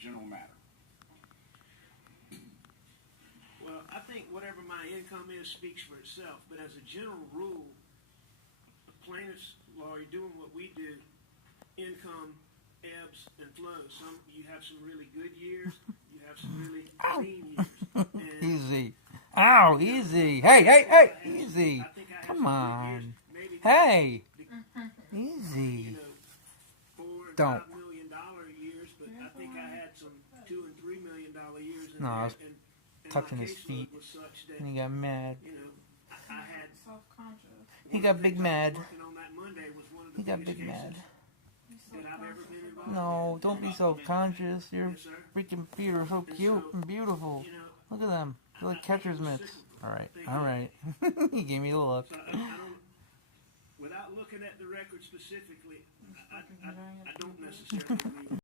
general matter? Well, I think whatever my income is speaks for itself. But as a general rule, a plaintiff's lawyer doing what we do, income ebbs and flows. You have some really good years, you have some really lean years. And, Easy. Ow, easy. Hey, easy. Come on. Hey. Easy. $4 and Don't. $5 million years, but I think I had some $2 and $3 million years. No, I was and touching my his caseload feet, was such that, and he got mad. I had Self-conscious. He got big mad. working on that Monday was one of the He got biggest big mad. cases that I've ever been involved No, in. don't be self-conscious. Your Yes, sir. freaking feet are so cute and beautiful. Look at them. They're like catcher's mitts. All right. He gave me the look. So I don't, without looking at the record specifically, I don't necessarily agree with